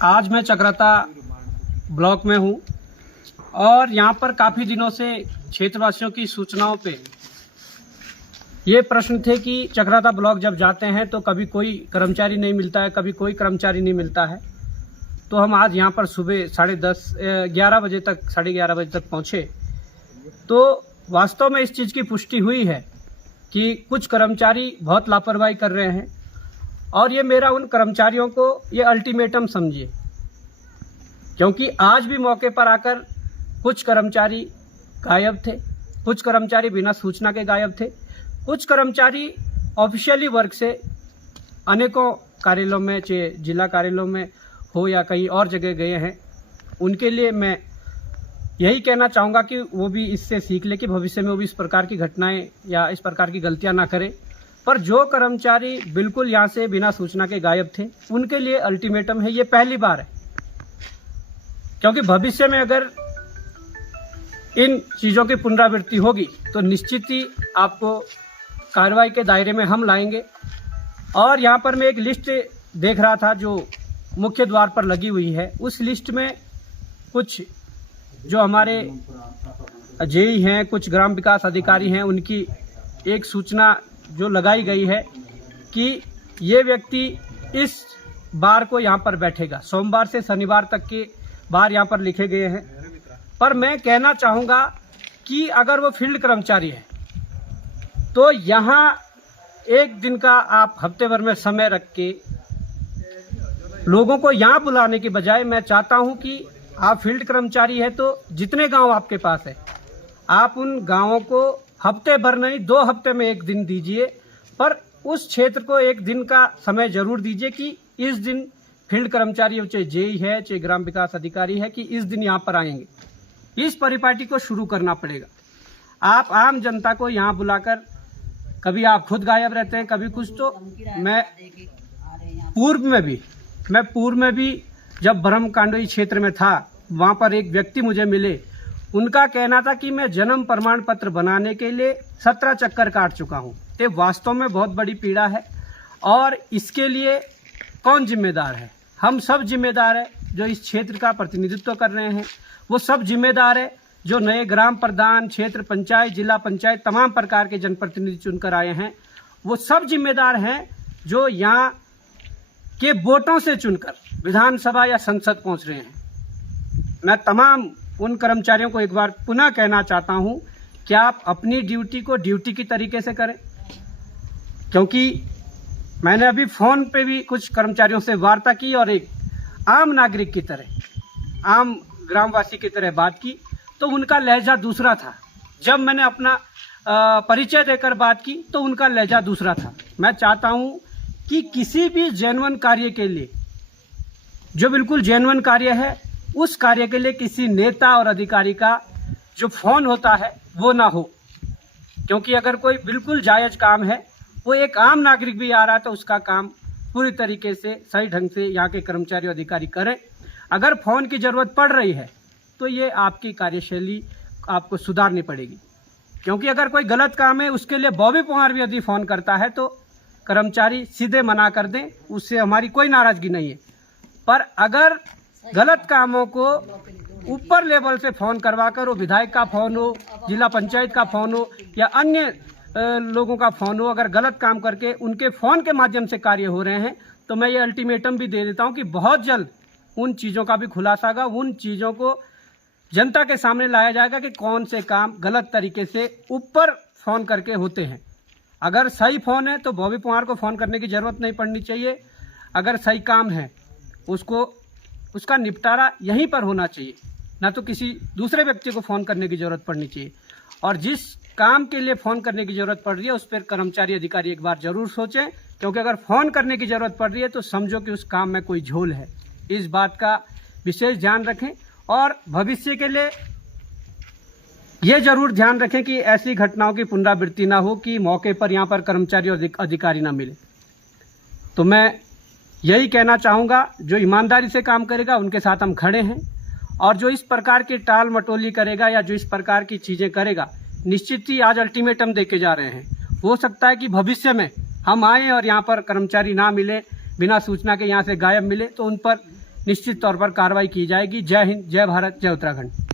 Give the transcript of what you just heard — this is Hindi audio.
आज मैं चक्राता ब्लॉक में हूं और यहां पर काफ़ी दिनों से क्षेत्रवासियों की सूचनाओं पे ये प्रश्न थे कि चक्राता ब्लॉक जब जाते हैं तो कभी कोई कर्मचारी नहीं मिलता है, कभी कोई कर्मचारी नहीं मिलता है। तो हम आज यहां पर सुबह 11:30 बजे तक पहुंचे। तो वास्तव में इस चीज़ की पुष्टि हुई है कि कुछ कर्मचारी बहुत लापरवाही कर रहे हैं और ये मेरा उन कर्मचारियों को ये अल्टीमेटम समझिए, क्योंकि आज भी मौके पर आकर कुछ कर्मचारी गायब थे, कुछ कर्मचारी बिना सूचना के गायब थे, कुछ कर्मचारी ऑफिशियली वर्क से अनेकों कार्यालयों में, चाहे जिला कार्यालयों में हो या कहीं और जगह गए हैं। उनके लिए मैं यही कहना चाहूँगा कि वो भी इससे सीख ले कि भविष्य में वो भी इस प्रकार की घटनाएं या इस प्रकार की गलतियां ना करें। पर जो कर्मचारी बिल्कुल यहाँ से बिना सूचना के गायब थे, उनके लिए अल्टीमेटम है। ये पहली बार है, क्योंकि भविष्य में अगर इन चीज़ों की पुनरावृत्ति होगी तो निश्चित ही आपको कार्रवाई के दायरे में हम लाएंगे। और यहाँ पर मैं एक लिस्ट देख रहा था जो मुख्य द्वार पर लगी हुई है। उस लिस्ट में कुछ जो हमारे जेई हैं, कुछ ग्राम विकास अधिकारी हैं, उनकी एक सूचना जो लगाई गई है कि ये व्यक्ति इस बार को यहाँ पर बैठेगा। सोमवार से शनिवार तक के बार यहाँ पर लिखे गए हैं। पर मैं कहना चाहूँगा कि अगर वो फील्ड कर्मचारी है तो यहाँ एक दिन का आप हफ्ते भर में समय रख के लोगों को यहाँ बुलाने की बजाय मैं चाहता हूँ कि आप फील्ड कर्मचारी है तो जितने गांव आपके पास है आप उन गांवों को हफ्ते भर नहीं 2 हफ्ते में एक दिन दीजिए, पर उस क्षेत्र को एक दिन का समय जरूर दीजिए कि इस दिन फील्ड कर्मचारी चाहे जेई है चाहे ग्राम विकास अधिकारी है कि इस दिन यहाँ पर आएंगे। इस परिपाटी को शुरू करना पड़ेगा। आप आम जनता को यहाँ बुलाकर कभी आप खुद गायब रहते हैं, कभी कुछ। तो मैं पूर्व में भी जब ब्रह्मकांडोई क्षेत्र में था, वहाँ पर एक व्यक्ति मुझे मिले। उनका कहना था कि मैं जन्म प्रमाण पत्र बनाने के लिए 17 चक्कर काट चुका हूँ। ये वास्तव में बहुत बड़ी पीड़ा है और इसके लिए कौन जिम्मेदार है? हम सब जिम्मेदार है जो इस क्षेत्र का प्रतिनिधित्व कर रहे हैं। वो सब जिम्मेदार है जो नए ग्राम प्रधान, क्षेत्र पंचायत, जिला पंचायत, तमाम प्रकार के जनप्रतिनिधि चुनकर आए हैं। वो सब जिम्मेदार हैं जो यहाँ के वोटों से चुनकर विधानसभा या संसद पहुँच रहे हैं। मैं तमाम उन कर्मचारियों को एक बार पुनः कहना चाहता हूं कि आप अपनी ड्यूटी को ड्यूटी की तरीके से करें, क्योंकि मैंने अभी फोन पे भी कुछ कर्मचारियों से वार्ता की और एक आम नागरिक की तरह, आम ग्रामवासी की तरह बात की, तो उनका लहजा दूसरा था। जब मैंने अपना परिचय देकर बात की तो उनका लहजा दूसरा था। मैं चाहता हूं कि किसी भी जेन्युइन कार्य के लिए, जो बिल्कुल जेन्युइन कार्य है, उस कार्य के लिए किसी नेता और अधिकारी का जो फोन होता है वो ना हो। क्योंकि अगर कोई बिल्कुल जायज काम है, वो एक आम नागरिक भी आ रहा है तो उसका काम पूरी तरीके से सही ढंग से यहाँ के कर्मचारी और अधिकारी करें। अगर फोन की जरूरत पड़ रही है तो ये आपकी कार्यशैली आपको सुधारनी पड़ेगी, क्योंकि अगर कोई गलत काम है उसके लिए बॉबी पंवार भी यदि फोन करता है तो कर्मचारी सीधे मना कर दें, उससे हमारी कोई नाराजगी नहीं है। पर अगर गलत कामों को ऊपर लेवल से फोन करवाकर, वो विधायक का फोन हो, जिला पंचायत का फोन हो या अन्य लोगों का फोन हो, अगर गलत काम करके उनके फोन के माध्यम से कार्य हो रहे हैं तो मैं ये अल्टीमेटम भी दे देता हूं कि बहुत जल्द उन चीज़ों का भी खुलासा होगा, उन चीज़ों को जनता के सामने लाया जाएगा कि कौन से काम गलत तरीके से ऊपर फोन करके होते हैं। अगर सही फोन है तो बॉबी पंवार को फोन करने की जरूरत नहीं पड़नी चाहिए। अगर सही काम है उसका निपटारा यहीं पर होना चाहिए, ना तो किसी दूसरे व्यक्ति को फ़ोन करने की ज़रूरत पड़नी चाहिए। और जिस काम के लिए फ़ोन करने की ज़रूरत पड़ रही है उस पर कर्मचारी अधिकारी एक बार ज़रूर सोचें, क्योंकि अगर फ़ोन करने की ज़रूरत पड़ रही है तो समझो कि उस काम में कोई झोल है। इस बात का विशेष ध्यान रखें और भविष्य के लिए ये ज़रूर ध्यान रखें कि ऐसी घटनाओं की पुनरावृत्ति ना हो कि मौके पर यहाँ पर कर्मचारी और अधिकारी ना मिले। तो मैं यही कहना चाहूँगा, जो ईमानदारी से काम करेगा उनके साथ हम खड़े हैं, और जो इस प्रकार की टाल मटोली करेगा या जो इस प्रकार की चीज़ें करेगा, निश्चित ही आज अल्टीमेटम देके जा रहे हैं। हो सकता है कि भविष्य में हम आए और यहाँ पर कर्मचारी ना मिले, बिना सूचना के यहाँ से गायब मिले, तो उन पर निश्चित तौर पर कार्रवाई की जाएगी। जय हिंद, जय भारत, जय उत्तराखंड।